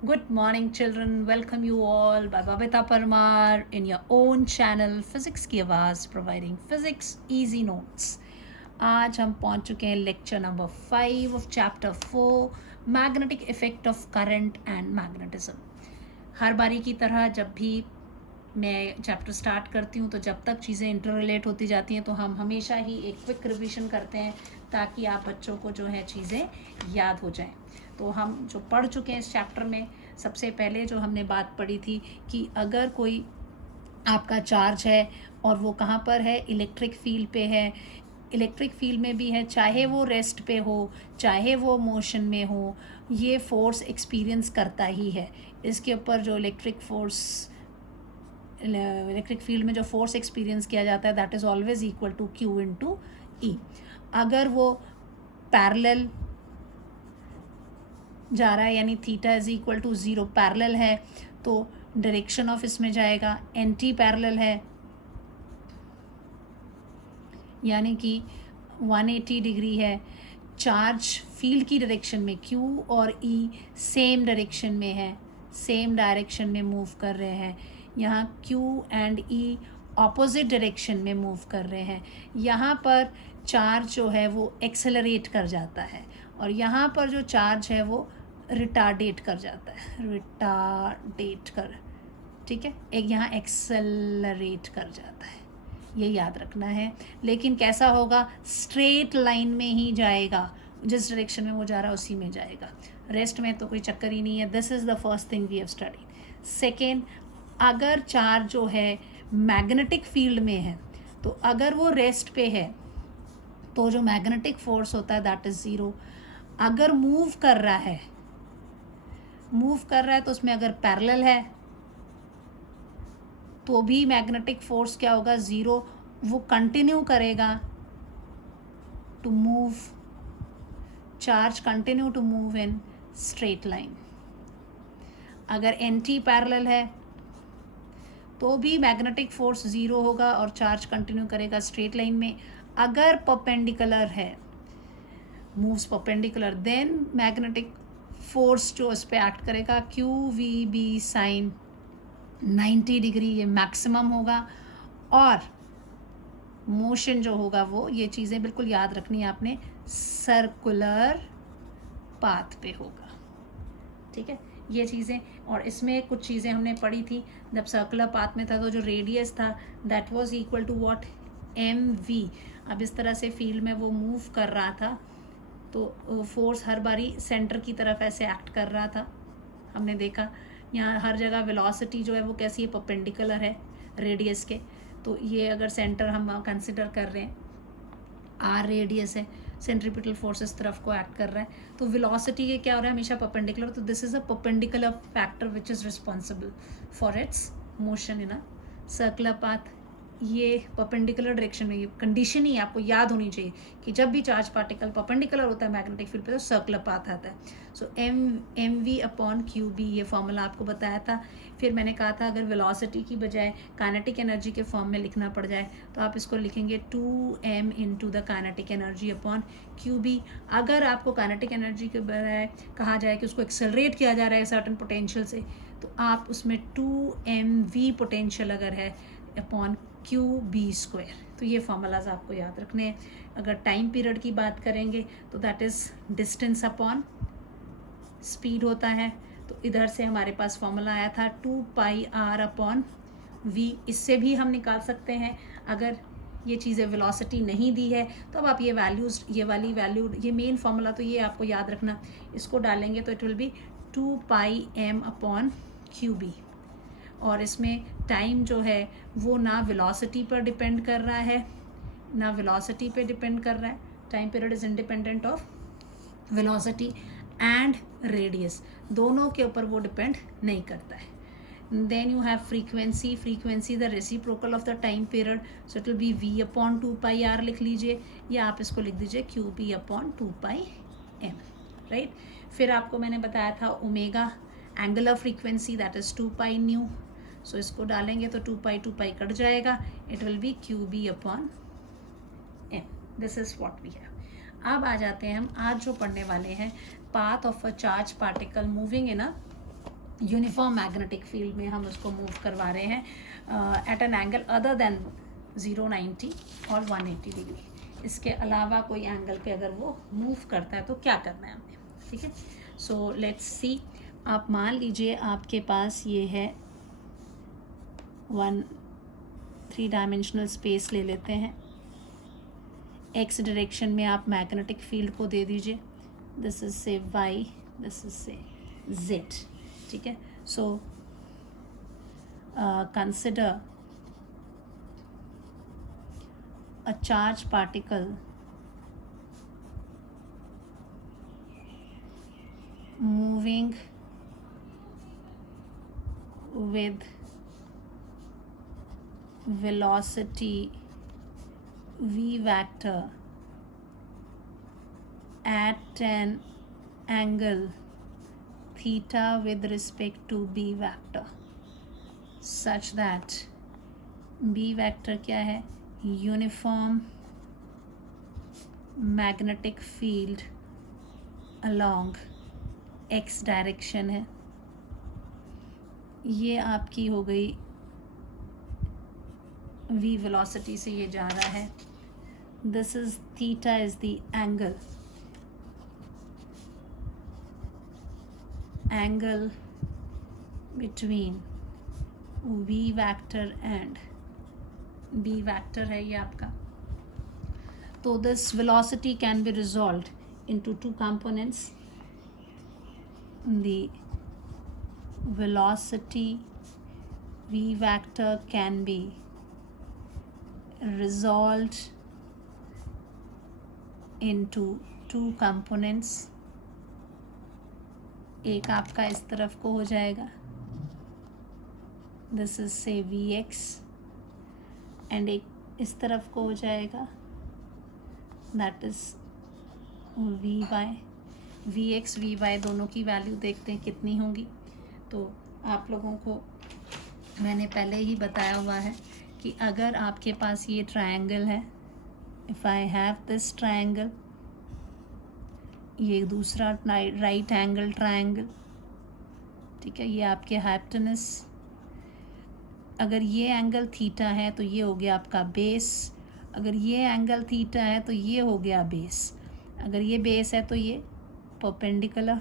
Good morning, children. Welcome you all by Babita Parmar in your own channel Physics की आवाज़, providing physics easy notes. आज हम पहुंच चुके हैं lecture number 5 of chapter 4 magnetic effect of current and magnetism. हर बारी की तरह जब भी मैं चैप्टर स्टार्ट करती हूँ तो जब तक चीज़ें इंटर रिलेट होती जाती हैं तो हम हमेशा ही एक क्विक रिवीजन करते हैं ताकि आप बच्चों को जो है चीज़ें याद हो जाएं. तो हम जो पढ़ चुके हैं इस चैप्टर में, सबसे पहले जो हमने बात पढ़ी थी कि अगर कोई आपका चार्ज है और वो कहाँ पर है, इलेक्ट्रिक फील्ड पे है. इलेक्ट्रिक फील्ड में भी है, चाहे वो रेस्ट पे हो चाहे वो मोशन में हो, ये फोर्स एक्सपीरियंस करता ही है. इसके ऊपर जो इलेक्ट्रिक फील्ड में जो फोर्स एक्सपीरियंस किया जाता है that is always equal to q into E. अगर वो पैरेलल जा रहा है यानी theta is equal to 0 parallel है तो डायरेक्शन ऑफ इसमें जाएगा. एंटी पैरेलल है यानी कि 180 डिग्री है. चार्ज फील्ड की डायरेक्शन में Q और E सेम डायरेक्शन में है, सेम डायरेक्शन में मूव कर रहे हैं. यहाँ Q and E opposite direction में मूव कर रहे हैं. यहाँ पर चार्ज जो है वो एक्सेलरेट कर जाता है और यहाँ पर जो चार्ज है वो रिटार्डेट कर जाता है, रिटार्डेट कर, ठीक है. एक यहाँ एक्सेलरेट कर जाता है, ये याद रखना है. लेकिन कैसा होगा, स्ट्रेट लाइन में ही जाएगा, जिस डायरेक्शन में वो जा रहा है उसी में जाएगा. रेस्ट में तो कोई चक्कर ही नहीं है. This is the first thing we have studied. Second, अगर चार्ज जो है मैग्नेटिक फील्ड में है तो अगर वो रेस्ट पे है तो जो मैग्नेटिक फोर्स होता है दैट इज़ 0. अगर मूव कर रहा है तो उसमें अगर पैरेलल है तो भी मैग्नेटिक फोर्स क्या होगा, 0. वो कंटिन्यू करेगा to move, charge continue to move in straight line. अगर एंटी पैरेलल है तो भी मैग्नेटिक फोर्स 0 होगा और चार्ज कंटिन्यू करेगा स्ट्रेट लाइन में. अगर परपेंडिकुलर है, moves perpendicular, then magnetic force जो इस पे एक्ट करेगा QVB साइन 90 डिग्री, ये मैक्सिमम होगा. और मोशन जो होगा वो, ये चीज़ें बिल्कुल याद रखनी है आपने, सर्कुलर पाथ पे होगा, ठीक है. ये चीज़ें, और इसमें कुछ चीज़ें हमने पढ़ी थी जब सर्कुलर पाथ में था तो जो रेडियस था that was equal to what, MV. अब इस तरह से फील्ड में वो मूव कर रहा था तो फोर्स हर बारी सेंटर की तरफ ऐसे एक्ट कर रहा था. हमने देखा यहाँ हर जगह वेलोसिटी जो है वो कैसी है, परपेंडिकुलर है रेडियस के. तो ये अगर सेंटर हम कंसिडर कर रहे हैं, R रेडियस है, सेंट्रीपिटल फोर्स इस तरफ को एक्ट कर रहा है तो वेलोसिटी के क्या हो रहा है, हमेशा परपेंडिकुलर. तो this is a perpendicular factor which is responsible for its motion in a circular path. ये परपेंडिकुलर डायरेक्शन में, ये कंडीशन ही आपको याद होनी चाहिए कि जब भी चार्ज पार्टिकल परपेंडिकुलर होता है मैग्नेटिक फील्ड पे तो सर्कुलर पाथ आता है. सो MV अपॉन QB, ये फॉर्मूला आपको बताया था. फिर मैंने कहा था अगर वेलोसिटी की बजाय काइनेटिक एनर्जी के फॉर्म में लिखना पड़ जाए तो आप इसको लिखेंगे 2m into the kinetic energy upon QB. अगर आपको काइनेटिक एनर्जी के बजाय कहा जाए कि उसको एक्सेलरेट किया जा रहा है सर्टन पोटेंशियल से तो आप उसमें 2mv पोटेंशियल अगर है अपॉन QB स्क्वायर. तो ये फार्मूलाज आपको याद रखने हैं. अगर टाइम पीरियड की बात करेंगे तो that is distance upon speed होता है. तो इधर से हमारे पास फॉर्मूला आया था 2πr अपॉन V. इससे भी हम निकाल सकते हैं. अगर ये चीज़ें वेलोसिटी नहीं दी है तो अब आप ये वैल्यूज़, ये वाली वैल्यू, ये मेन फार्मूला तो ये आपको याद रखना, इसको डालेंगे तो it will B 2πm upon QB. और इसमें टाइम जो है वो ना वेलोसिटी पर डिपेंड कर रहा है ना वेलोसिटी पे डिपेंड कर रहा है. Time period is independent of velocity and radius, दोनों के ऊपर वो डिपेंड नहीं करता है. Then you have frequency the reciprocal of the time period, so it will be V upon 2πr लिख लीजिए, या आप इसको लिख दीजिए QB अपॉन 2πm, राइट. फिर आपको मैंने बताया था omega angular frequency that is 2π nu. So इसको डालेंगे तो 2π कट जाएगा, it will be QB upon m. This is what we have. अब आ जाते हैं हम आज जो पढ़ने वाले हैं, path of a charge particle moving in a uniform magnetic field में हम उसको मूव करवा रहे हैं at an angle other than 090 और 180 डिग्री। इसके अलावा कोई एंगल पे अगर वो मूव करता है तो क्या करना है हमें, ठीक है। सो लेट्स सी, आप मान लीजिए आपके पास ये है 3 डायमेंशनल स्पेस ले लेते हैं। एक्स डायरेक्शन में आप मैग्नेटिक फील्ड को दे दीजिए, दिस इज से वाई, दिस इज से जेड, ठीक है। So consider a charged particle moving with velocity v vector at an angle theta with respect to b vector such that b vector क्या है, uniform magnetic field along x direction है। ये आपकी हो गई v वेलोसिटी से ये जा रहा है, this is theta is the angle between v vector and b vector है ये आपका। तो this velocity can be resolved into 2 components, the velocity v vector can be resolved into 2 components, एक आपका इस तरफ को हो जाएगा, दिस इज से vx, एंड एक इस तरफ को हो जाएगा, that is V X V Y दोनों की वैल्यू देखते हैं कितनी होंगी। तो आप लोगों को मैंने पहले ही बताया हुआ है कि अगर आपके पास ये ट्रायंगल है, if I have this triangle, ये दूसरा राइट एंगल ट्रायंगल, ठीक है, ये आपके हाइपोटेनस, अगर ये एंगल थीटा है तो ये हो गया आपका बेस, अगर ये एंगल थीटा है तो ये हो गया बेस, अगर ये बेस है तो ये परपेंडिकुलर,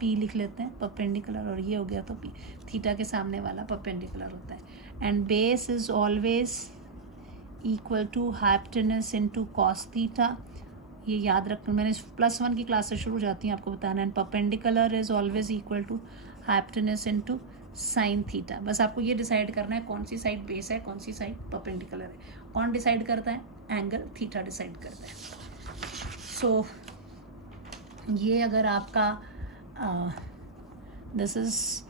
पी लिख लेते हैं परपेंडिकुलर, और ये हो गया तो पी, थीटा के सामने वाला परपेंडिकुलर होता है। And base is always equal to hypotenuse into cos theta, ये याद रखना, मैंने +1 की क्लास से शुरू जाती हैं आपको बताना। And perpendicular is always equal to hypotenuse into sine theta. बस आपको ये डिसाइड करना है कौन सी साइड बेस है, कौन सी साइड परपेंडिकुलर है। कौन डिसाइड करता है, एंगल थीटा डिसाइड करता है। सो ये अगर आपका दिस इज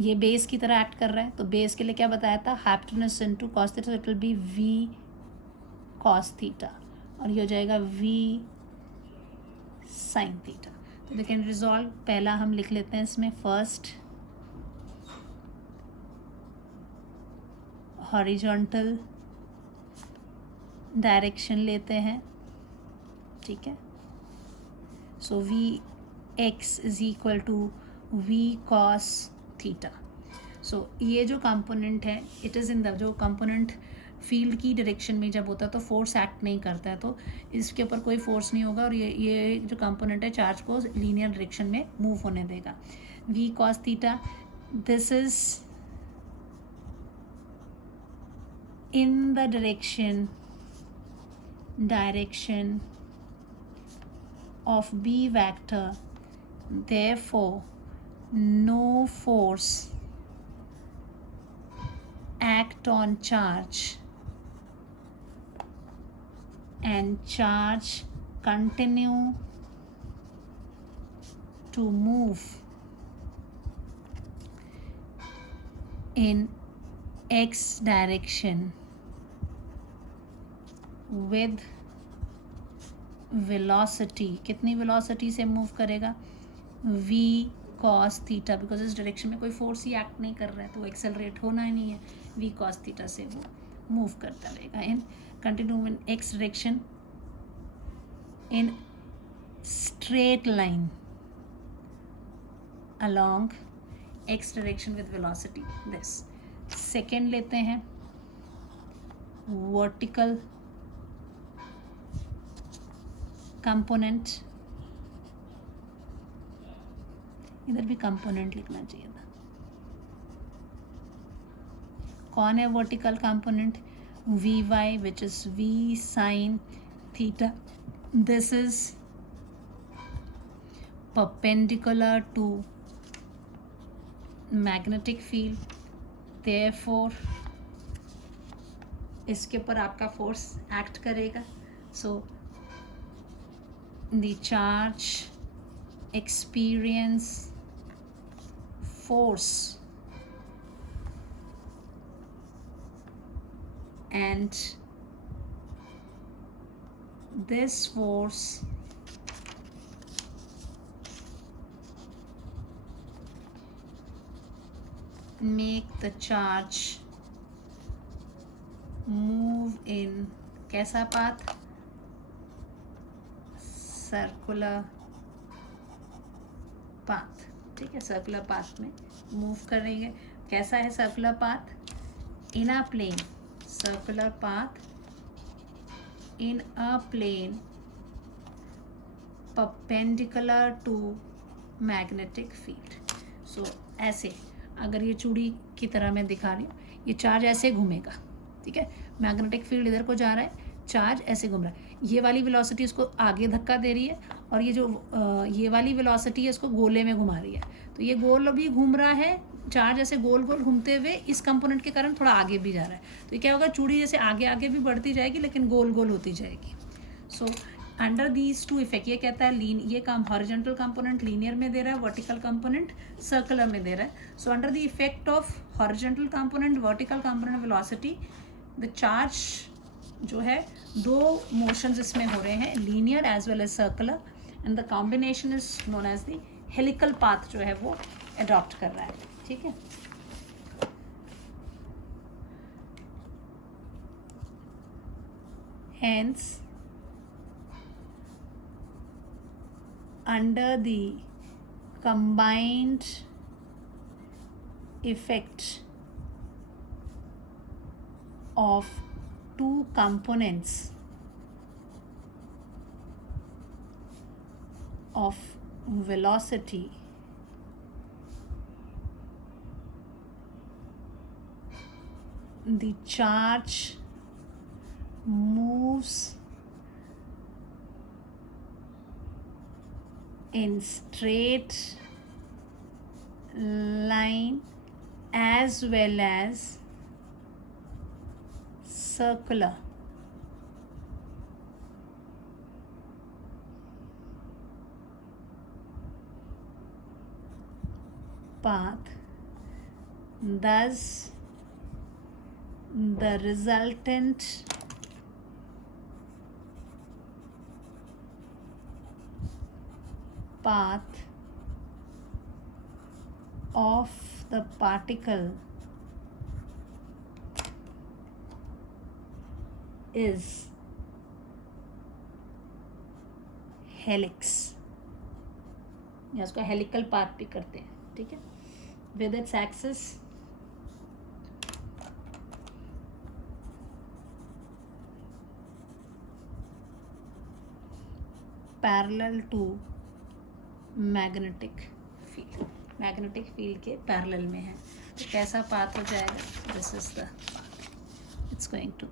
ये बेस की तरह एक्ट कर रहा है, तो बेस के लिए क्या बताया था, hypotenuse into cos theta, it will be V cos theta, और ये हो जाएगा वी साइन थीटा। तो दे कैन रिजॉल्व, पहला हम लिख लेते हैं इसमें, फर्स्ट हॉरिजॉन्टल डायरेक्शन लेते हैं, ठीक है। So v x is equal to v cos theta. So ये जो कंपोनेंट है, इट इज़ इन द, जो कंपोनेंट फील्ड की डायरेक्शन में जब होता है तो फोर्स एक्ट नहीं करता है, तो इसके ऊपर कोई फोर्स नहीं होगा, और ये जो कंपोनेंट है चार्ज को लीनियर डायरेक्शन में मूव होने देगा। V cos theta, this is in the direction of b vector, therefore no force act on charge and charge continue to move in x direction with velocity, कितनी velocity से move करेगा, v cos theta, because इस direction में कोई force ही act नहीं कर रहा है तो एक्सेलरेट होना ही नहीं है, v cos थीटा से वो मूव करता रहेगा in continue in x direction in straight line along x direction with velocity this. Second लेते हैं वर्टिकल कंपोनेंट. इधर भी कंपोनेंट लिखना चाहिए था. कौन है vertical component? V Y which is V sine theta. This is perpendicular to magnetic field, therefore इसके ऊपर आपका फोर्स एक्ट करेगा. सो the charge experience force and this force make the charge move in कैसा पाथ? Circular path. ठीक है, circular path में move करेंगे. कैसा है circular path? In a plane. Circular path in a plane perpendicular to magnetic field. So ऐसे अगर ये चूड़ी की तरह मैं दिखा रही हूँ, ये चार्ज ऐसे घूमेगा. ठीक है, मैग्नेटिक फील्ड इधर को जा रहा है, चार्ज ऐसे घूम रहा है. ये वाली वेलोसिटी इसको आगे धक्का दे रही है और ये जो ये वाली वेलोसिटी है इसको गोले में घुमा रही है. तो ये गोल भी घूम रहा है, चार्ज ऐसे गोल गोल घूमते हुए इस कंपोनेंट के कारण थोड़ा आगे भी जा रहा है. तो ये क्या होगा, चूड़ी जैसे आगे आगे भी बढ़ती जाएगी लेकिन गोल गोल होती जाएगी. So under these two effect, ये कहता है ये काम हॉरिजॉन्टल कंपोनेंट लीनियर में दे रहा है, वर्टिकल कंपोनेंट सर्कुलर में दे रहा है. So under the effect of horizontal component vertical component velocity, the charge जो है दो मोशंस इसमें हो रहे हैं, linear as well as circular, and the combination is known as the helical path जो है वो अडॉप्ट कर रहा है. ठीक है, hence under the combined effect of two components of velocity the charge moves in straight line as well as circular. Path. Thus, the resultant path of the particle is helix. या उसको helical path भी करते हैं. ठीक है, with its axis parallel to magnetic field, magnetic field के parallel में है. तो कैसा पाथ हो जाएगा? This is the path. It's going to,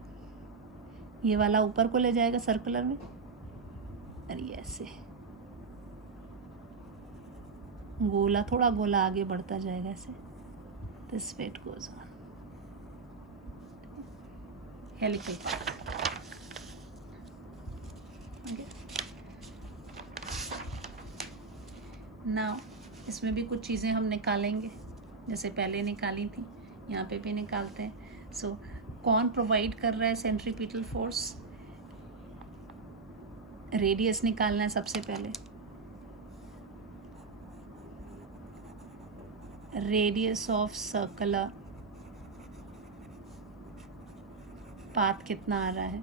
ये वाला ऊपर को ले जाएगा सर्कुलर में, और ये ऐसे गोला, थोड़ा गोला आगे बढ़ता जाएगा ऐसे. This way it goes on. Helical path. Now इसमें भी कुछ चीज़ें हम निकालेंगे जैसे पहले निकाली थी, यहाँ पे भी निकालते हैं. सो कौन प्रोवाइड कर रहा है सेंट्रीपिटल फोर्स? रेडियस निकालना है सबसे पहले. रेडियस ऑफ सर्कुलर पाथ कितना आ रहा है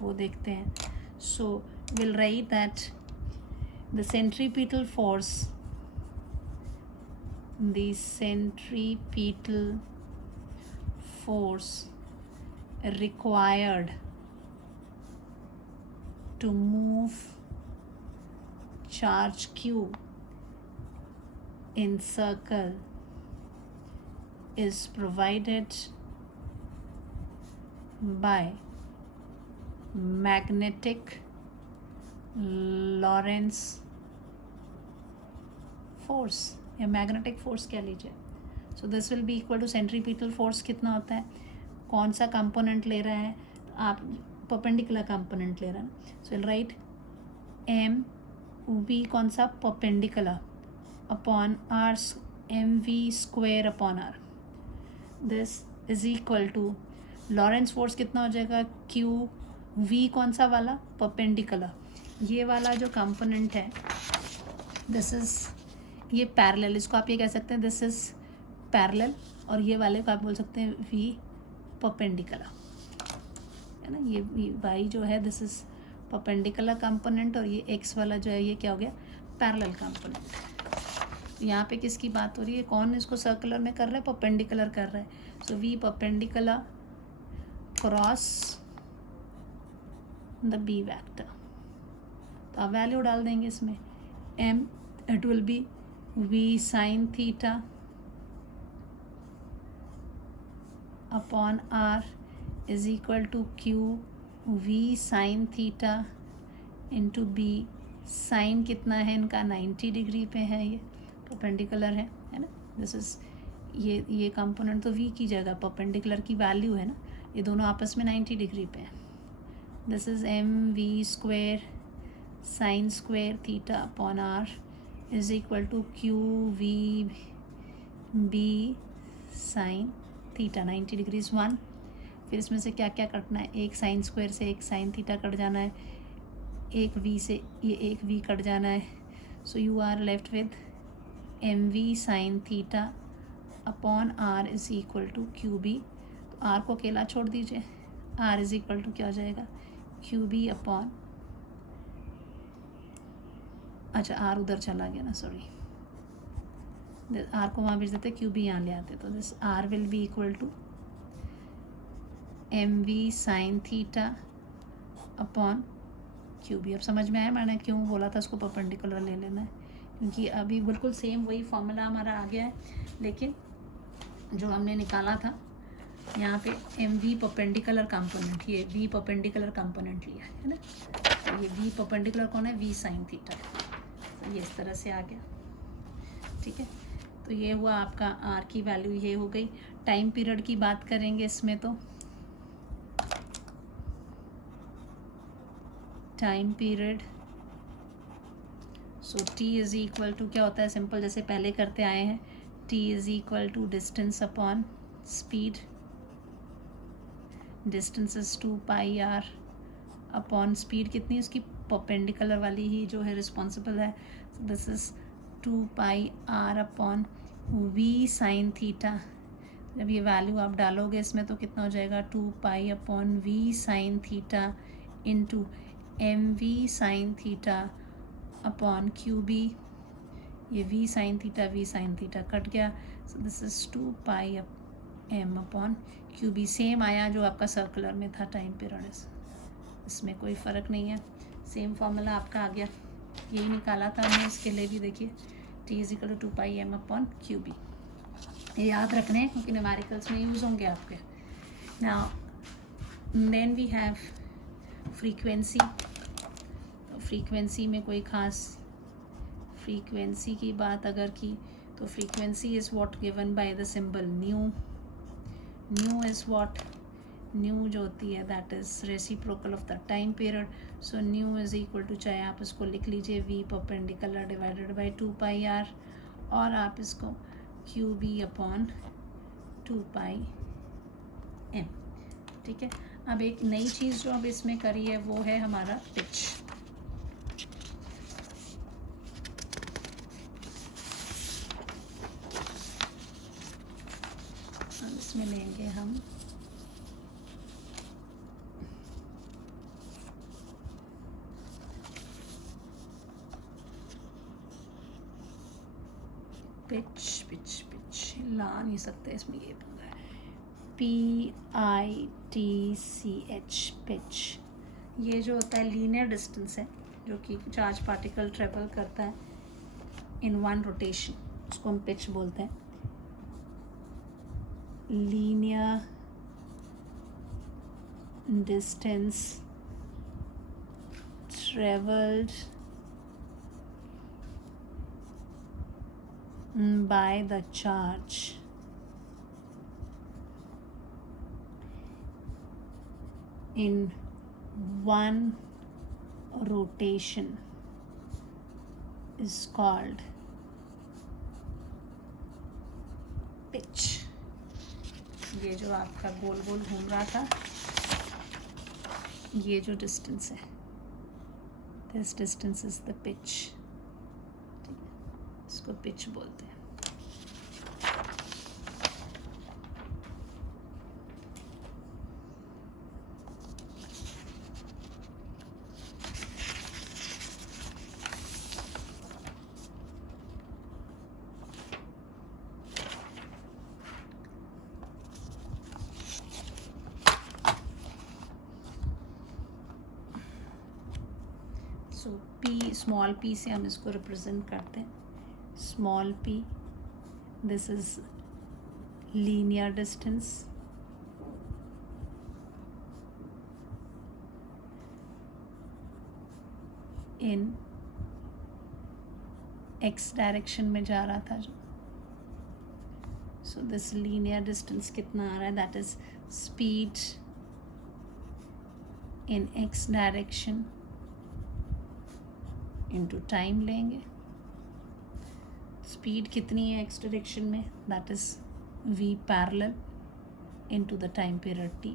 वो देखते हैं. So will right that the centripetal force the centripetal force required to move charge q in circle is provided by magnetic Lorentz force या मैग्नेटिक फोर्स कह लीजिए. So this will be equal to centripetal force कितना होता है, कौन सा component ले रहे हैं आप, परपेंडिकुलर कंपोनेंट ले रहे हैं. So will write M V कौन सा perpendicular upon R M V square upon R. This is equal to Lorentz force कितना हो जाएगा क्यू वी कौन सा वाला परपेंडिकुलर. ये वाला जो कंपोनेंट है दिस इज ये पैरेलल, इसको आप ये कह सकते हैं दिस इज पैरेलल, और ये वाले को आप बोल सकते हैं वी परपेंडिकुलर है ना. ये वाई जो है दिस इज परपेंडिकुलर कंपोनेंट, और ये एक्स वाला जो है ये क्या हो गया पैरेलल कंपोनेंट. यहाँ पे किसकी बात हो रही है, कौन इसको सर्कुलर में कर रहा है, परपेंडिकुलर कर रहा है. So V perpendicular cross the B vector. तो आप वैल्यू डाल देंगे इसमें m, it will be v sine theta upon r is equal to q v sine theta into b. Sine कितना है इनका 90 डिग्री पे है, ये परपेंडिकुलर है ना. दिस इज ये कंपोनेंट तो v की जगह परपेंडिकुलर की वैल्यू है ना, ये दोनों आपस में 90 डिग्री पे है. This is M V square sine square theta upon R is equal to Q V B sine theta 90 degrees 1. फिर इसमें से क्या क्या कटना है, एक साइन स्क्वेयर से एक साइन थीटा कट जाना है, एक वी से ये एक वी कट जाना है. So you are left with M V sine theta upon R is equal to Q B. तो आर को अकेला छोड़ दीजिए, आर इज इक्वल टू क्या हो जाएगा क्यू बी अपॉन, अच्छा आर उधर चला गया ना, सॉरी आर को वहाँ भेज देते, क्यू बी यहाँ ले आते. तो this R will be equal to M V sine theta upon Q B. अब समझ में आया मैंने क्यों बोला था उसको परपेंडिकुलर ले लेना है, क्योंकि अभी बिल्कुल सेम वही फॉर्मूला हमारा आ गया है, लेकिन जो हमने निकाला था यहाँ पे एम वी परपेंडिकुलर कंपोनेंट, ये वी परपेंडिकुलर कंपोनेंट लिया है ना. तो ये वी परपेंडिकुलर कौन है, वी साइन थीटा. तो ये इस तरह से आ गया, ठीक है. तो ये हुआ आपका आर की वैल्यू, ये हो गई. टाइम पीरियड की बात करेंगे इसमें, तो time period so T is equal to क्या होता है, सिंपल जैसे पहले करते आए हैं, T is equal to distance upon speed. Distance is 2 pi R upon speed कितनी, उसकी परपेंडिकुलर वाली ही जो है रिस्पॉन्सिबल है. This is 2 pi R upon V sine theta. जब ये वैल्यू आप डालोगे इसमें तो कितना हो जाएगा 2 pi upon V sine theta into M V sine theta upon Q B. ये वी साइन थीटा कट गया. So this is 2 pi M upon Q B. Same आया जो आपका सर्कुलर में था टाइम पीरियड, इसमें कोई फ़र्क नहीं है, सेम फॉर्मूला आपका आ गया. यही निकाला था हमने इसके लिए भी, देखिए T is equal to 2 pi M upon Q B. ये याद रखने हैं क्योंकि न्यूमेरिकल्स में यूज़ होंगे आपके. Now then we have frequency. तो फ्रीक्वेंसी में कोई ख़ास, फ्रीक्वेंसी की बात अगर की तो frequency is what given by the symbol nu. Nu is what, nu जो होती है that is reciprocal of the time period. So nu is equal to, चाहे आप इसको लिख लीजिए V perpendicular divided by 2 pi R, और आप इसको Q B upon 2 pi M. ठीक है. अब एक नई चीज़ जो अब इसमें करी है वो है हमारा पिच. अब इसमें लेंगे हम पिच पिच पिच ला नहीं सकते, इसमें ये पंगा है, PITCH पिच। ये जो होता है लीनियर डिस्टेंस है, जो कि चार्ज पार्टिकल ट्रेवल करता है इन वन रोटेशन, उसको हम पिच बोलते हैं। Linear distance travelled by the charge in one rotation is called pitch। ये जो आपका गोल गोल घूम रहा था, ये जो डिस्टेंस है, this distance is the pitch, इसको पिच बोलते हैं। सो P, स्मॉल p से हम इसको रिप्रेजेंट करते हैं। Small p, this is linear distance, in x direction में जा रहा था जो, so this linear distance कितना आ रहा है, that is speed in x direction into time लेंगे। स्पीड कितनी है एक्स डायरेक्शन में, that is v parallel into the time period t,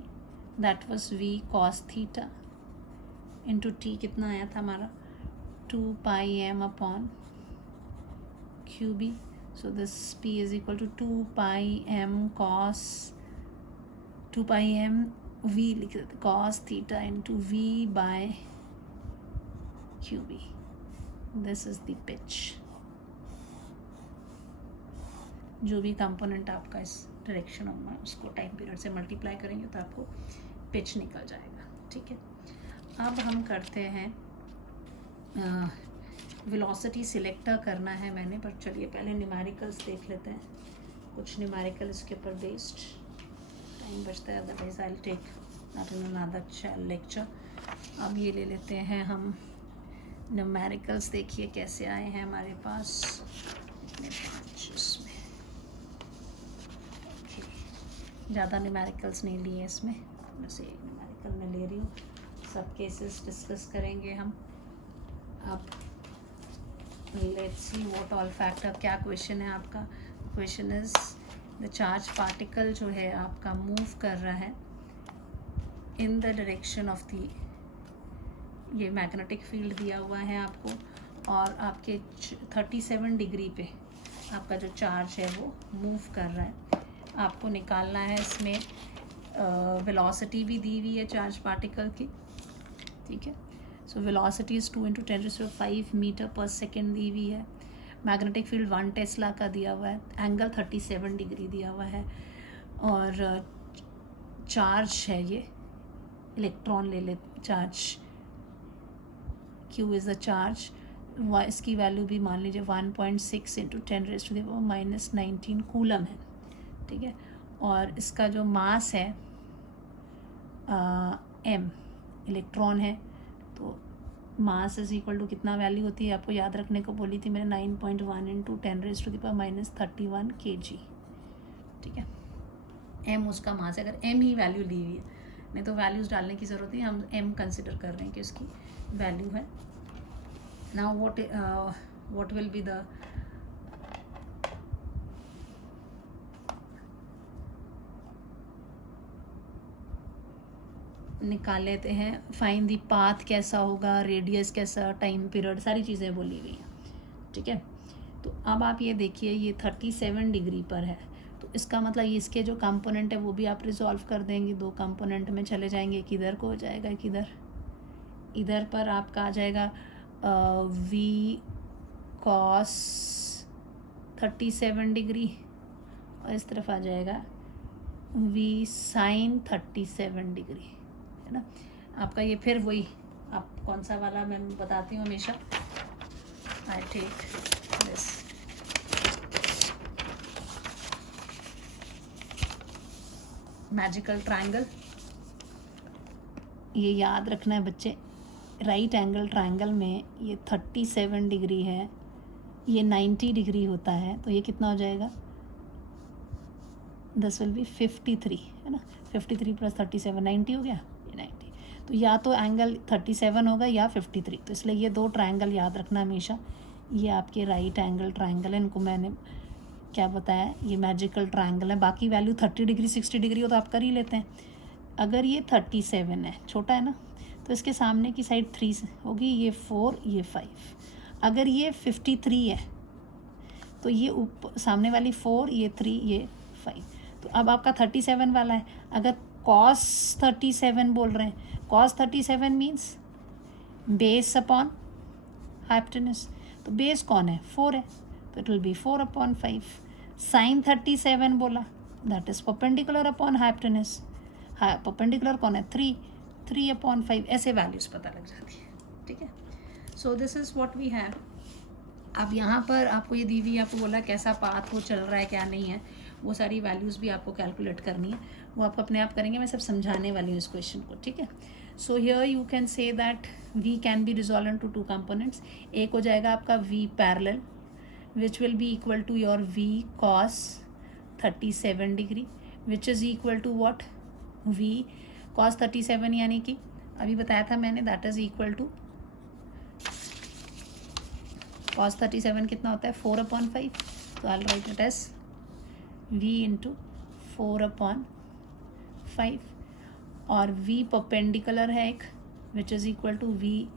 that was v cos theta into t कितना आया था हमारा 2 pi m upon QB। So this p is equal to 2 pi m cos 2 pi m v लिख देते cos theta into v by QB। This is the pitch. जो भी component आपका इस डायरेक्शन होगा उसको टाइम पीरियड से मल्टीप्लाई करेंगे तो आपको पिच निकल जाएगा। ठीक है, अब हम करते हैं वेलोसिटी सिलेक्टर करना है मैंने, पर चलिए पहले न्यूमेरिकल्स देख लेते हैं, कुछ न्यूमेरिकल इसके ऊपर बेस्ड। टाइम बचता है, otherwise I will take that in another lecture. अब ये ले लेते हैं हम न्यूमेरिकल्स, देखिए कैसे आए हैं हमारे पास, इतने 5 इसमें, ज़्यादा न्यूमेरिकल्स नहीं लिए इसमें, बस एक न्यूमेरिकल मैं ले रही हूँ, सब केसेस डिस्कस करेंगे हम। अब let's see what all factor, क्या क्वेश्चन है आपका, question is the charge particle जो है आपका मूव कर रहा है in the direction of the, ये मैग्नेटिक फील्ड दिया हुआ है आपको, और आपके 37 डिग्री पे आपका जो चार्ज है वो मूव कर रहा है। आपको निकालना है इसमें वेलोसिटी भी दी हुई है चार्ज पार्टिकल की। ठीक है, सो वेलोसिटी इज़ 2 × 10⁵ मीटर पर सेकेंड दी हुई है। मैग्नेटिक फील्ड 1 टेस्ला का दिया हुआ है, एंगल 37 डिग्री दिया हुआ है, और चार्ज है ये इलेक्ट्रॉन ले ले, charge Q is the charge, इसकी वैल्यू भी मान लीजिए 1.6 × 10⁻⁻19 कूलम है। ठीक है, और इसका जो मास है m, इलेक्ट्रॉन है, तो मास इज इक्वल टू कितना वैल्यू होती है, आपको याद रखने को बोली थी मैंने, 9.1 × 10⁻31 kg। ठीक है, m उसका मास है, अगर m ही वैल्यू ली हुई है, नहीं तो वैल्यूज़ डालने की ज़रूरत नहीं, हम m कंसिडर कर रहे हैं कि उसकी वैल्यू है। Now what will be the निकाल लेते हैं, फाइंड दी पाथ कैसा होगा, रेडियस कैसा, टाइम पीरियड, सारी चीज़ें बोली हुई हैं। ठीक है, तो अब आप ये देखिए ये 37 डिग्री पर है, तो इसका मतलब ये इसके जो कंपोनेंट है वो भी आप रिजॉल्व कर देंगे, 2 कंपोनेंट में चले जाएंगे, एक इधर को हो जाएगा, एक इधर, इधर पर आपका आ जाएगा v cos 37 डिग्री और इस तरफ आ जाएगा v sin 37 डिग्री, है ना। आपका ये फिर वही, आप कौन सा वाला मैं बताती हूँ हमेशा, I take this, magical triangle. ये याद रखना है बच्चे, राइट एंगल ट्रायंगल में ये 37 डिग्री है, ये 90 डिग्री होता है, तो ये कितना हो जाएगा, दिस विल बी 53, है ना। 53 प्लस 37 90 हो गया, ये 90, तो या तो एंगल 37 होगा या 53, तो इसलिए ये दो ट्रायंगल याद रखना हमेशा। ये आपके राइट एंगल ट्रायंगल है, इनको मैंने क्या बताया, ये मैजिकल ट्रायंगल है। बाकी वैल्यू 30 डिग्री 60 डिग्री हो तो आप कर ही लेते हैं। अगर ये 37 है, छोटा है ना, तो इसके सामने की साइड 3 होगी, ये 4 ये 5। अगर ये 53 है तो ये ऊपर सामने वाली 4 ये 3 ये 5। तो अब आपका 37 वाला है, अगर cos 37 बोल रहे हैं, cos 37 means base upon hypotenuse, तो बेस कौन है, 4 है, तो इट विल बी 4/5। साइन 37 बोला, that is perpendicular upon hypotenuse, perpendicular कौन है, 3/5। ऐसे वैल्यूज पता लग जाती है, ठीक है। So this is what we have. अब यहाँ पर आपको ये दी हुई, आपको बोला कैसा पाथ वो चल रहा है क्या नहीं है, वो सारी वैल्यूज़ भी आपको कैलकुलेट करनी है, वो आप अपने आप करेंगे, मैं सब समझाने वाली हूँ इस क्वेश्चन को, ठीक है। So here you can say that v can be resolve into 2 components. एक हो जाएगा आपका v parallel which will be equal to your v cos 37 degree which is equal to what, v cos 37, यानी कि अभी बताया था मैंने, that is equal to cos 37 कितना होता है, 4/5, तो I write it as v into 4/5, और v परपेंडिकुलर है एक विच is equal to v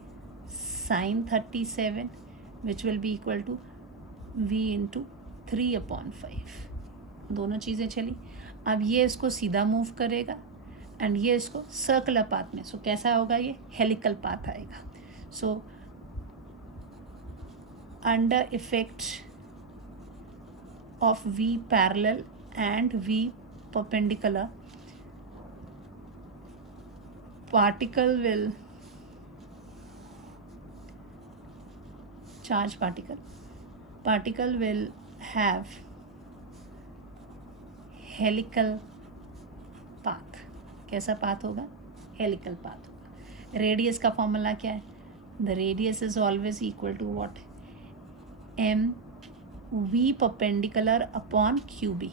sin 37 which will be equal to v into 3/5। दोनों चीज़ें चली। अब ये इसको सीधा मूव करेगा एंड ये इसको सर्कुलर पाथ में, सो कैसा होगा, ये हेलिकल पाथ आएगा। सो under effect of v parallel and v perpendicular, particle will, charge particle will have helical path। कैसा पाथ होगा, हेलिकल पाथ होगा। रेडियस का फॉर्मूला क्या है, the radius is always equal to what, M we perpendicular upon Q B,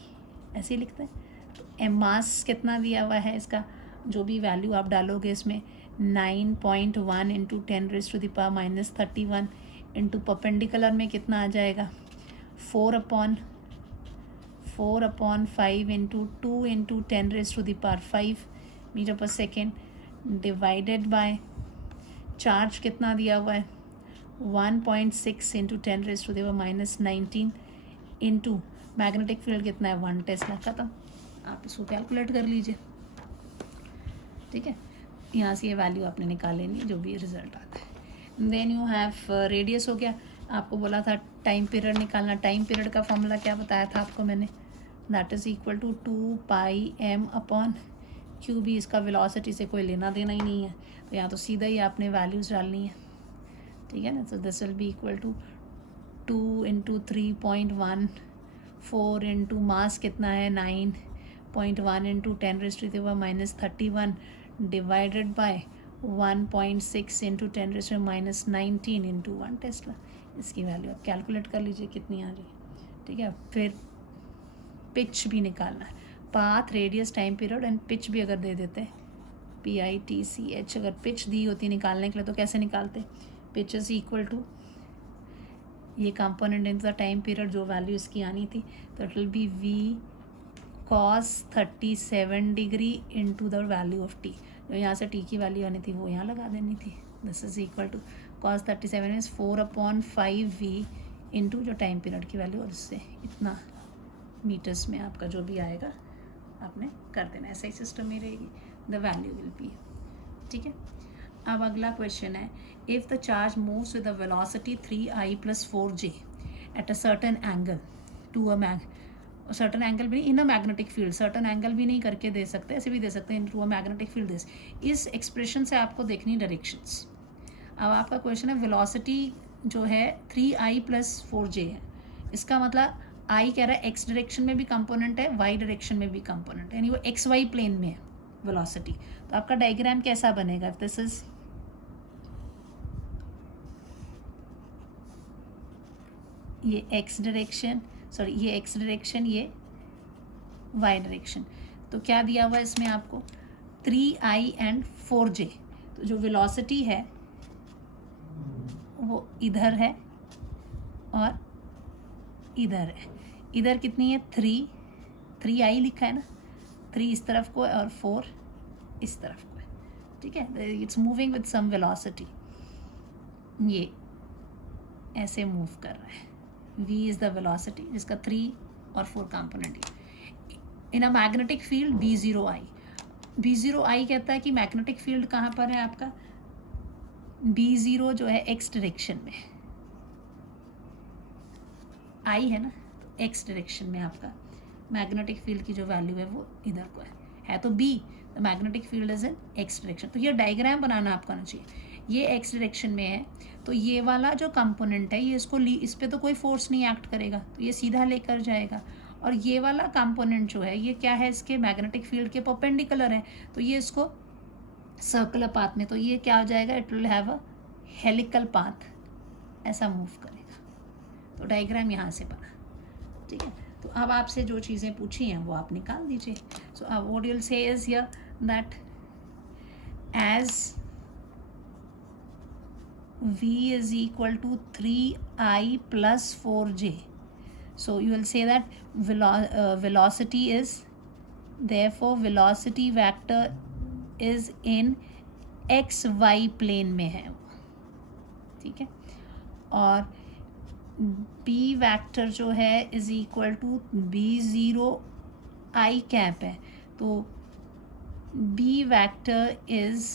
ऐसे ही लिखते हैं। तो एम मास कितना दिया हुआ है इसका, जो भी वैल्यू आप डालोगे इसमें 9.1 इंटू 10⁻³ इंटू परपेंडिकुलर में कितना आ जाएगा, 4/5 इंटू 2 इंटू 10⁵ मीटर पर सेकेंड डिवाइडेड बाय चार्ज कितना दिया हुआ है 1.6 इंटू 10⁻⁻19 इंटू मैग्नेटिक फील्ड कितना है 1 टेस्ला। खत्म, आप इसको कैलकुलेट कर लीजिए, ठीक है। यहाँ से ये वैल्यू आपने निकाल लेनी जो भी रिजल्ट आता है। देन यू हैव रेडियस हो गया। आपको बोला था टाइम पीरियड निकालना, टाइम पीरियड का फॉर्मूला क्या बताया था आपको मैंने, दैट इज़ इक्वल टू 2πm/क्यू बी। इसका वेलोसिटी से कोई लेना देना ही नहीं है, तो यहाँ तो सीधा ही आपने वैल्यूज़ डालनी है, ठीक है ना। तो this will be equal to 2 into 3.14 into mass कितना है 9.1 into 10⁻⁻31 divided by 1.6 into 10⁻⁻19 into 1 tesla. इसकी वैल्यू आप कैलकुलेट कर लीजिए कितनी आ रही है, ठीक है। फिर पिच भी निकालना है, path, radius, time period and pitch भी अगर दे देते हैं, PITCH अगर पिच दी होती निकालने के लिए तो कैसे निकालते, पिच इज इक्वल टू ये component in the time period जो वैल्यू इसकी आनी थी, तो it will be v cos 37 degree into the value of t। जो यहाँ से t की वैल्यू आनी थी वो यहाँ लगा देनी थी। This is equal to cos 37 is 4/5v into जो टाइम पीरियड की वैल्यू, और इससे इतना मीटर्स में आपका जो भी आएगा आपने कर देना। ऐसा ही सिस्टम में रहेगी, द वैल्यू विल बी, ठीक है। अब अगला क्वेश्चन है, if the charge moves with the velocity 3i + 4j at a certain angle to a certain angle भी in a magnetic field, certain angle भी नहीं करके दे सकते, ऐसे भी दे सकते हैं, to a magnetic field this. इस एक्सप्रेशन से आपको देखनी डायरेक्शंस। अब आपका क्वेश्चन है वेलोसिटी जो है 3i + 4j है, इसका मतलब i कह रहा है x डायरेक्शन में भी कंपोनेंट है, y डायरेक्शन में भी कंपोनेंट है, यानी वो xy प्लेन में है वेलोसिटी। तो आपका डायग्राम कैसा बनेगा? इफ दिस इज ये x डायरेक्शन, सॉरी ये x डायरेक्शन, ये y डायरेक्शन, तो क्या दिया हुआ है इसमें आपको 3i and 4j। तो जो वेलोसिटी है वो इधर है और इधर है। इधर कितनी है? 3i लिखा है ना, 3 इस तरफ को है और 4 इस तरफ को है, ठीक है। It's moving with some velocity, ये ऐसे मूव कर रहा है। v इज़ द वेलोसिटी जिसका 3 और 4 कंपोनेंट है। इन a magnetic field B0i, B0i कहता है कि मैग्नेटिक फील्ड कहाँ पर है आपका? B0 जो है x डायरेक्शन में, i है ना, तो x डायरेक्शन में आपका मैग्नेटिक फील्ड की जो वैल्यू है वो इधर को है तो B, the magnetic field is in x direction. तो ये डायग्राम बनाना आपको आना चाहिए, ये x डायरेक्शन में है, तो ये वाला जो कंपोनेंट है ये इसको इस पर तो कोई फोर्स नहीं एक्ट करेगा, तो ये सीधा लेकर जाएगा। और ये वाला कंपोनेंट जो है ये क्या है? इसके मैग्नेटिक फील्ड के परपेंडिकुलर है, तो ये इसको सर्कुलर पाथ में, तो ये क्या हो जाएगा? It will have a helical path, ऐसा मूव करेगा। तो डायग्राम यहाँ से बना, ठीक है। तो अब आपसे जो चीज़ें पूछी हैं वो आप निकाल दीजिए। सो अब what you will see is here that as v is equal to 3i plus 4j, so you will say that velocity is, therefore velocity vector is in xy plane में है, ठीक है। और b वैक्टर जो है is equal to B0 i cap है, तो b vector is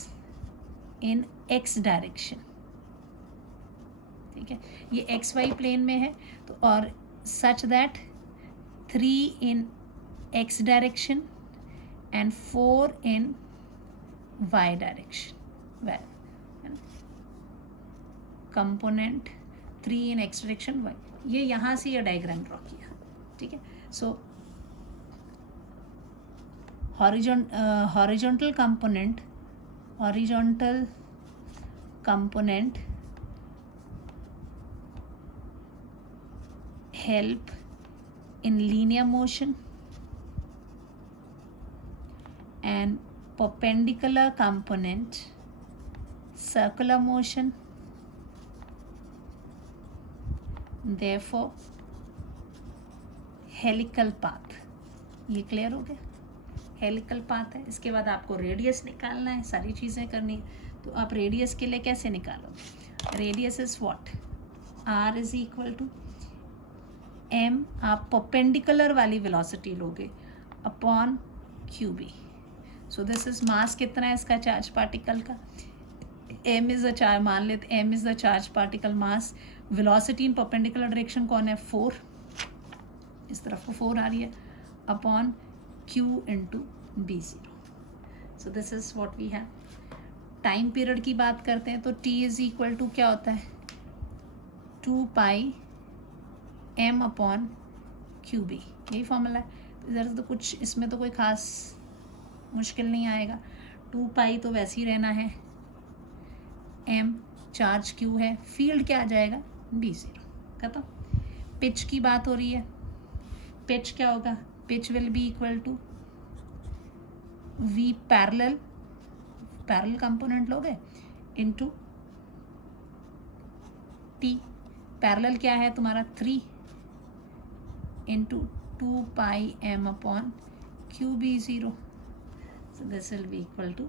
in x direction, ठीक है। ये एक्स वाई प्लेन में है, तो और such that 3 in x direction and 4 in y direction, well component 3 in x direction y, ये यहाँ से ये डायग्राम ड्रॉ किया, ठीक है। So horizontal component help in linear motion and perpendicular component circular motion, therefore helical path। ये clear हो गया? हेलिकल पाथ है। इसके बाद आपको रेडियस निकालना है, सारी चीज़ें करनी है। तो आप रेडियस के लिए कैसे निकालोगे? Radius is what? r is equal to m, आप परपेंडिकुलर वाली वेलोसिटी लोगे upon qb। So this is mass कितना है इसका चार्ज पार्टिकल का? m इज द चार्ज, मान लेते m is the charge particle mass. Velocity in perpendicular direction कौन है? 4, इस तरफ को 4 आ रही है, upon q into B0। So this is what we have. Time period की बात करते हैं तो t इज इक्वल टू क्या होता है? 2 पाई m अपॉन QB, यही फॉर्मूला है। तो इधर तो कुछ इसमें तो कोई ख़ास मुश्किल नहीं आएगा। 2 पाई तो वैसे ही रहना है, m चार्ज Q है, फील्ड क्या आ जाएगा? B0, खत्म। पिच की बात हो रही है, पिच क्या होगा? Pitch will be equal to V parallel component लोगे इनटू T, पैरेलल क्या है तुम्हारा? 3 into 2 pi m upon QB0। So this will be equal to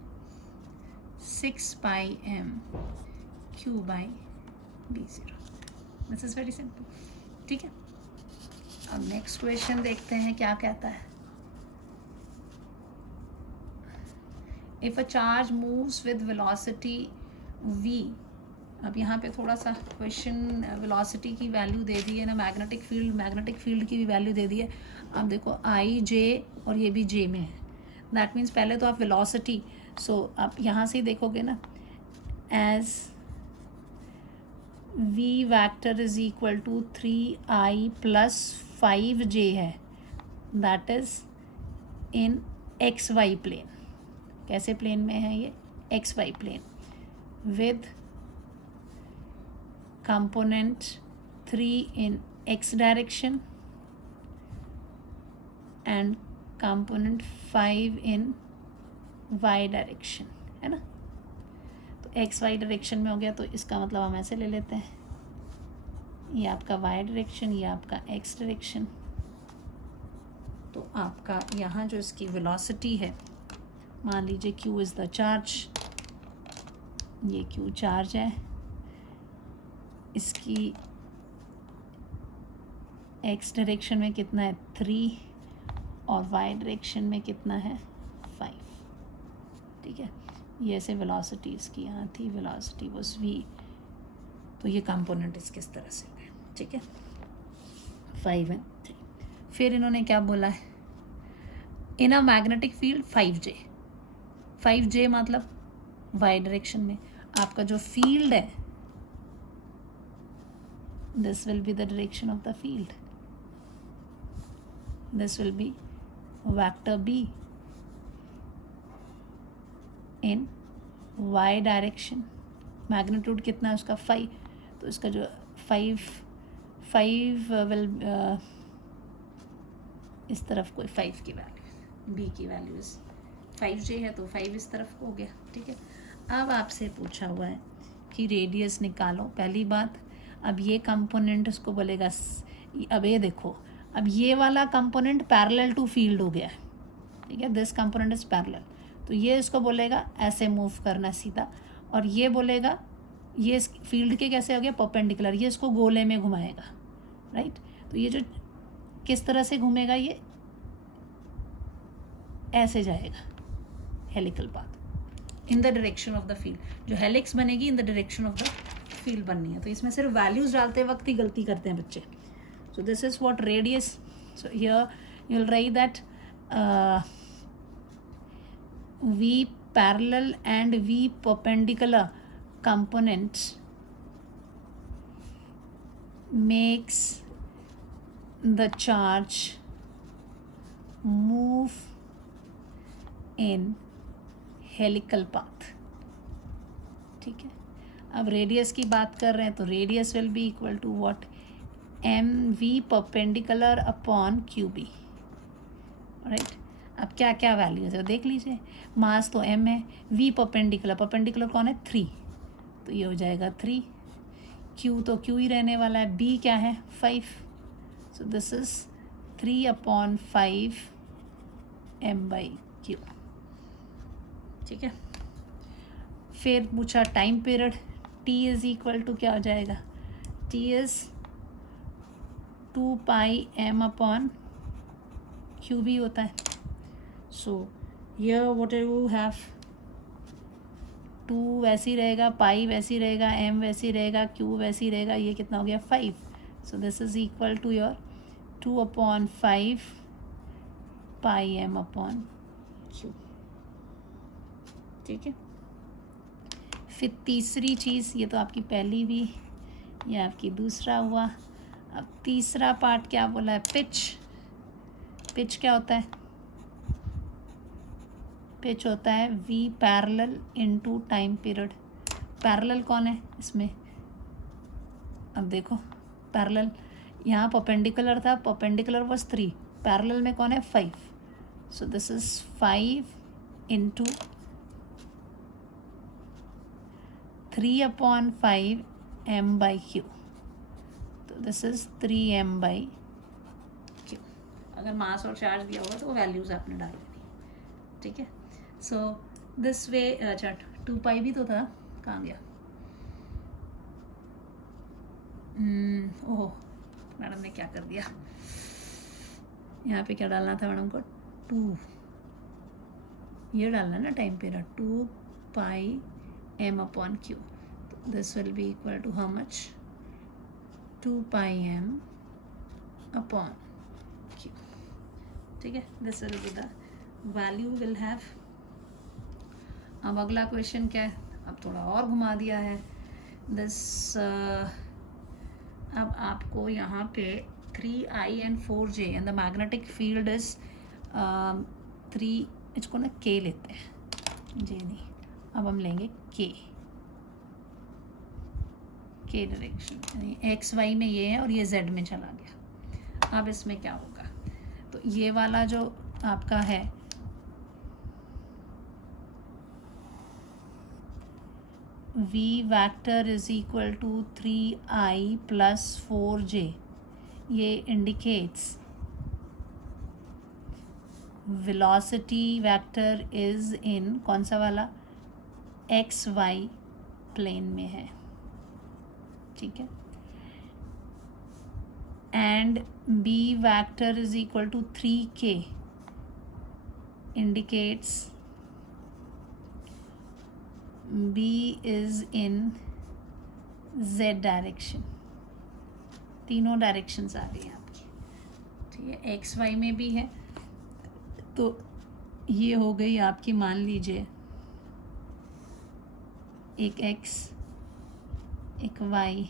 6 pi m Q by B0। This is very simple, ठीक है। अब next question देखते हैं क्या कहता है। If a charge moves with velocity v अब यहाँ पे थोड़ा सा क्वेश्चन वेलोसिटी की वैल्यू दे दी है ना, मैग्नेटिक फील्ड की भी वैल्यू दे दी है। अब देखो आई जे और ये भी जे में है, दैट मीन्स पहले तो आप वेलोसिटी, सो आप यहाँ से ही देखोगे ना, as v vector is equal to 3i plus 5j है, that is in x y plane. कैसे प्लेन में है ये? X y plane with component 3 in x direction and component 5 in y direction, है ना। तो x y डायरेक्शन में हो गया, तो इसका मतलब हम ऐसे ले लेते हैं, ये आपका y डायरेक्शन, ये आपका x डायरेक्शन। तो आपका यहाँ जो इसकी वेलोसिटी है, मान लीजिए q इज़ द चार्ज, ये q चार्ज है, इसकी x डायरेक्शन में कितना है 3 और y डायरेक्शन में कितना है 5, ठीक है। ये ऐसे वेलोसिटी इसकी यहाँ थी, वेलोसिटी वाज v, तो ये कंपोनेंट इसके इस तरह से है, ठीक है, 5 एंड 3। फिर इन्होंने क्या बोला है, इन अ मैग्नेटिक फील्ड 5j मतलब y डायरेक्शन में आपका जो फील्ड है, this will be the direction of the field, this will be vector b in y direction, magnitude कितना है उसका 5, तो इसका जो 5 विल इस तरफ कोई 5 की वैल्यू, b की वैल्यू इस 5j है, तो 5 इस तरफ हो गया, ठीक है। अब आपसे पूछा हुआ है कि रेडियस निकालो, पहली बात, अब ये कंपोनेंट उसको बोलेगा, अब ये देखो, अब ये वाला कंपोनेंट पैरेलल टू फील्ड हो गया है, ठीक है, दिस कंपोनेंट इज पैरेलल, तो ये इसको बोलेगा ऐसे मूव करना सीधा, और ये बोलेगा ये फील्ड के कैसे हो गया परपेंडिकुलर, ये इसको गोले में घुमाएगा, राइट। तो ये जो किस तरह से घूमेगा, ये ऐसे जाएगा, helical path in the direction of the field, जो हेलिक्स बनेगी in the direction of the field बननी है। तो इसमें सिर्फ वैल्यूज डालते वक्त ही गलती करते हैं बच्चे। सो this is what radius, so here you will write that v parallel and v perpendicular components makes the charge move in helical path, ठीक है। अब रेडियस की बात कर रहे हैं, तो radius will be equal to what, M we perpendicular upon Q b, right. अब क्या क्या वैल्यूज है देख लीजिए, मास तो m है, v परपेंडिकुलर कौन है 3, तो ये हो जाएगा 3, q तो q ही रहने वाला है, b क्या है 5, सो दिस इज 3/5 m/q, ठीक है। फिर पूछा time period, t is equal to क्या हो जाएगा, t इज 2πm/q भी होता है। सो here what you have, 2 वैसी रहेगा, पाई वैसी रहेगा, m वैसी रहेगा, q वैसी रहेगा, ये कितना हो गया 5, so this is equal to your 2/5 πm/q, ठीक है। फिर तीसरी चीज़, ये तो आपकी पहली भी, ये आपकी दूसरा हुआ। अब तीसरा पार्ट क्या बोला है, पिच क्या होता है, पिच होता है v parallel into time period. Parallel कौन है इसमें, अब देखो पैरेलल, यहाँ परपेंडिकुलर था, परपेंडिकुलर वाज 3, पैरेलल में कौन है 5, so this is 5 into 3/5 m/q, तो दिस इज 3m/q। अगर मास और चार्ज दिया होगा तो वो वैल्यूज आपने डाल देनी, ठीक है। सो दिस वे, अच्छा 2π भी तो था, कहाँ गया, ओह मैडम ने क्या कर दिया, यहाँ पे क्या डालना था मैडम को, 2, ये डालना ना टाइम पीरियड, 2πm/q, तो this will be equal to how much? 2 pi m upon q. ठीक है, this will be the value will have. अब अगला क्वेश्चन क्या है? अब थोड़ा और घुमा दिया है this. अब आपको यहाँ पे 3i and 4j and the magnetic field is 3, इसको ना k लेते हैं, j नहीं, अब हम लेंगे k डायरेक्शन, यानी एक्स वाई में ये है और ये जेड में चला गया. अब इसमें क्या होगा? तो ये वाला जो आपका है v vector is equal to 3i plus 4j, ये indicates velocity vector is in कौन सा वाला? एक्स वाई प्लेन में है. ठीक है. And b vector is equal to 3k indicates b is in z direction. तीनों डायरेक्शंस आ रही हैं आपकी. ठीक है, एक्स वाई में भी है. तो ये हो गई आपकी, मान लीजिए एक x एक y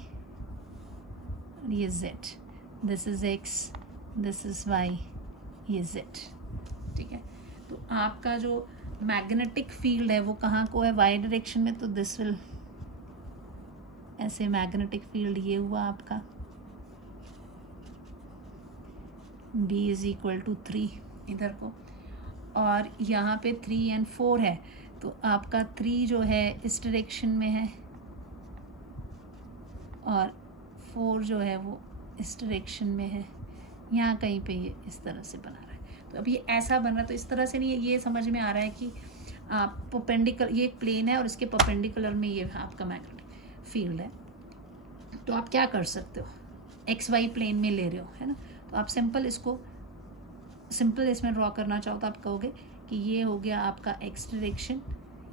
और ये z. This is x, this is y, ये z. ठीक है. तो आपका जो मैग्नेटिक फील्ड है वो कहाँ को है? y डायरेक्शन में. तो दिस विल ऐसे, मैग्नेटिक फील्ड ये हुआ आपका b इज इक्वल टू 3 इधर को, और यहाँ पे 3 and 4 है. तो आपका 3 जो है इस डायरेक्शन में है और 4 जो है वो इस डायरेक्शन में है. यहाँ कहीं पे ये इस तरह से बना रहा है. तो अब ये ऐसा बन रहा है, तो इस तरह से नहीं है. ये समझ में आ रहा है कि आप परपेंडिकुलर, ये एक प्लेन है और इसके परपेंडिकुलर में ये आपका मैग्नेटिक फील्ड है. तो आप क्या कर सकते हो? एक्स वाई प्लेन में ले रहे हो, है ना. तो आप सिंपल इसमें ड्रॉ करना चाहो तो आप कहोगे कि ये हो गया आपका एक्स डायरेक्शन,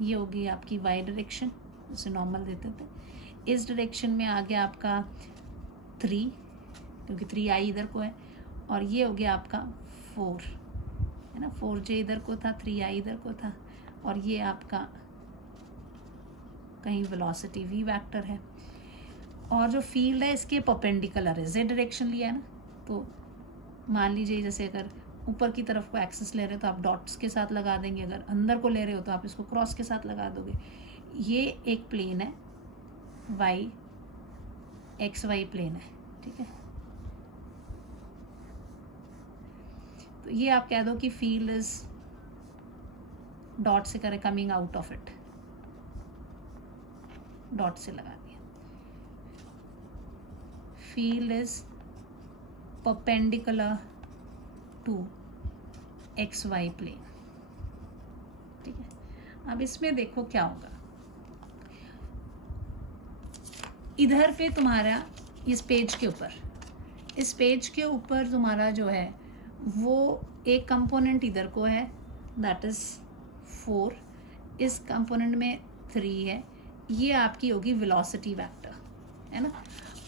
ये हो गई आपकी वाई डायरेक्शन, जैसे नॉर्मल देते थे. इस डायरेक्शन में आ गया आपका 3, क्योंकि 3i इधर को है, और ये हो गया आपका 4, है ना. 4j इधर को था, 3i इधर को था, और ये आपका कहीं वेलोसिटी v वैक्टर है. और जो फील्ड है इसके परपेंडिकुलर है, z डायरेक्शन लिया है ना. तो मान लीजिए जैसे अगर ऊपर की तरफ को एक्सेस ले रहे हो तो आप डॉट्स के साथ लगा देंगे, अगर अंदर को ले रहे हो तो आप इसको क्रॉस के साथ लगा दोगे. ये एक प्लेन है, वाई एक्स वाई प्लेन है. ठीक है. तो ये आप कह दो कि फील्ड इज डॉट से करें, coming out of it, dot से लगा दिया. Field is perpendicular to x y plane. ठीक है. अब इसमें देखो क्या होगा. इधर पे तुम्हारा इस पेज के ऊपर तुम्हारा जो है वो एक कंपोनेंट इधर को है, दैट इज 4. इस कंपोनेंट में 3 है. ये आपकी होगी वेलोसिटी वेक्टर, है ना.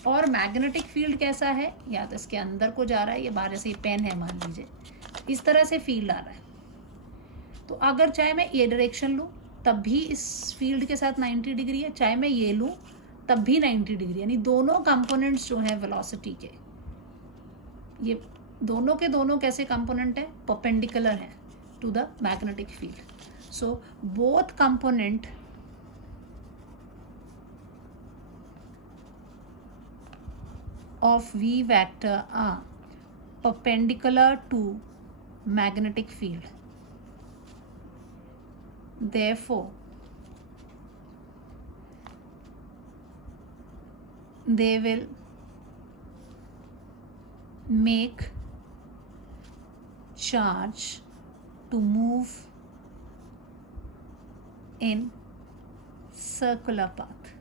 और मैग्नेटिक फील्ड कैसा है? या तो इसके अंदर को जा रहा है, ये बाहर से पेन है मान लीजिए, इस तरह से फील्ड आ रहा है. तो अगर चाहे मैं ये डायरेक्शन लूँ तब भी इस फील्ड के साथ 90 डिग्री है, चाहे मैं ये लूँ तब भी 90 डिग्री. यानी दोनों कंपोनेंट्स जो हैं वेलोसिटी के, ये दोनों के दोनों कैसे कंपोनेंट है? परपेंडिकुलर है to the magnetic field. So both component of v vector are perpendicular to magnetic field. Therefore, they will make charge to move in circular path.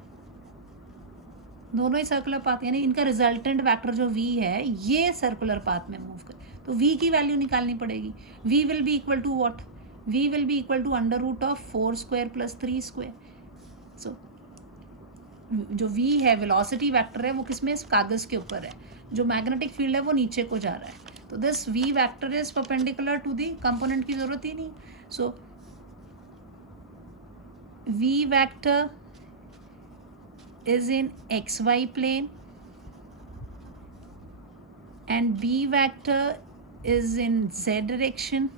दोनों ही सर्कुलर पाथ, यानी इनका रिजल्टेंट वेक्टर जो v है ये circular path में move करे. तो v की वैल्यू निकालनी पड़ेगी. v will be equal to what? v will be equal to under root of 4 square plus 3 square. So जो v है वेलोसिटी वेक्टर है वो किसमें, इस कागज के ऊपर है, जो मैग्नेटिक फील्ड है वो नीचे को जा रहा है, तो this v vector is perpendicular to the component की जरूरत ही नहीं. So v vector is in xy plane and b vector is in z direction.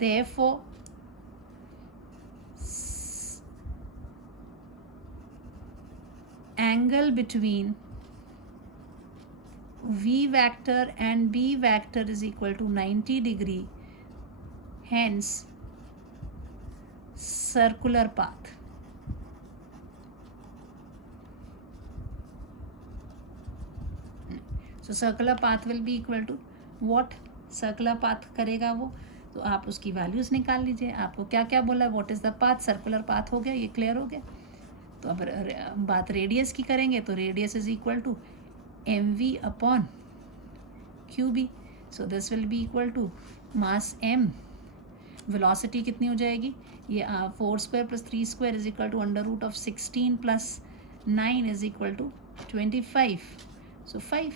Therefore angle between v vector and b vector is equal to 90 degree, hence circular path. So circular path will be equal to what? Circular path करेगा वो, तो आप उसकी values निकाल लीजिए. आपको क्या क्या बोला, what is the path, circular path हो गया, ये क्लियर हो गया. तो अब बात रेडियस की करेंगे, तो radius is equal to M v upon Q b. So this will be equal to mass m, velocity कितनी हो जाएगी, ये 4 square plus 3 square is equal to under root of 16 plus 9 is equal to 25. So 5,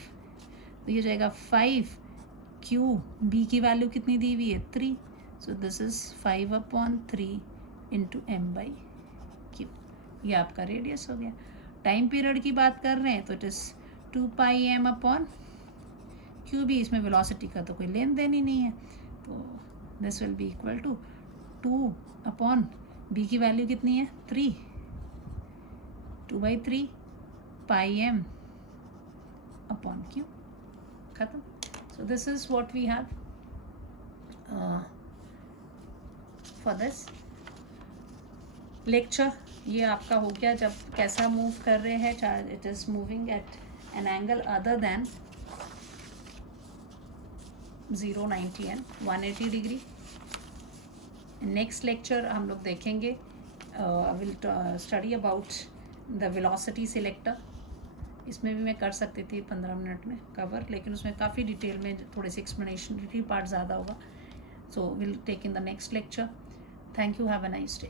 तो ये हो जाएगा 5 Q, B की value कितनी दी हुई है 3. So this is 5/3 into m by q. ये आपका रेडियस हो गया. टाइम पीरियड की बात कर रहे हैं तो it is 2πm upon Q b. इसमें वेलोसिटी का तो कोई लेन देन ही नहीं है, तो this will be equal to 2 upon b की वैल्यू कितनी है 3, 2/3 πm अपॉन क्यू. खत्म. So this is what we have for this lecture. ये आपका हो गया जब कैसा मूव कर रहे हैं charge, it is moving at an angle other then 0, 90 and 180 degree. Next lecture हम लोग देखेंगे, will study about the velocity selector. इसमें भी मैं कर सकती थी 15 मिनट में कवर, लेकिन उसमें काफ़ी डिटेल में थोड़े से एक्सप्लेनेशन पार्ट ज़्यादा होगा. So will take in the next lecture. Thank you, have a nice day.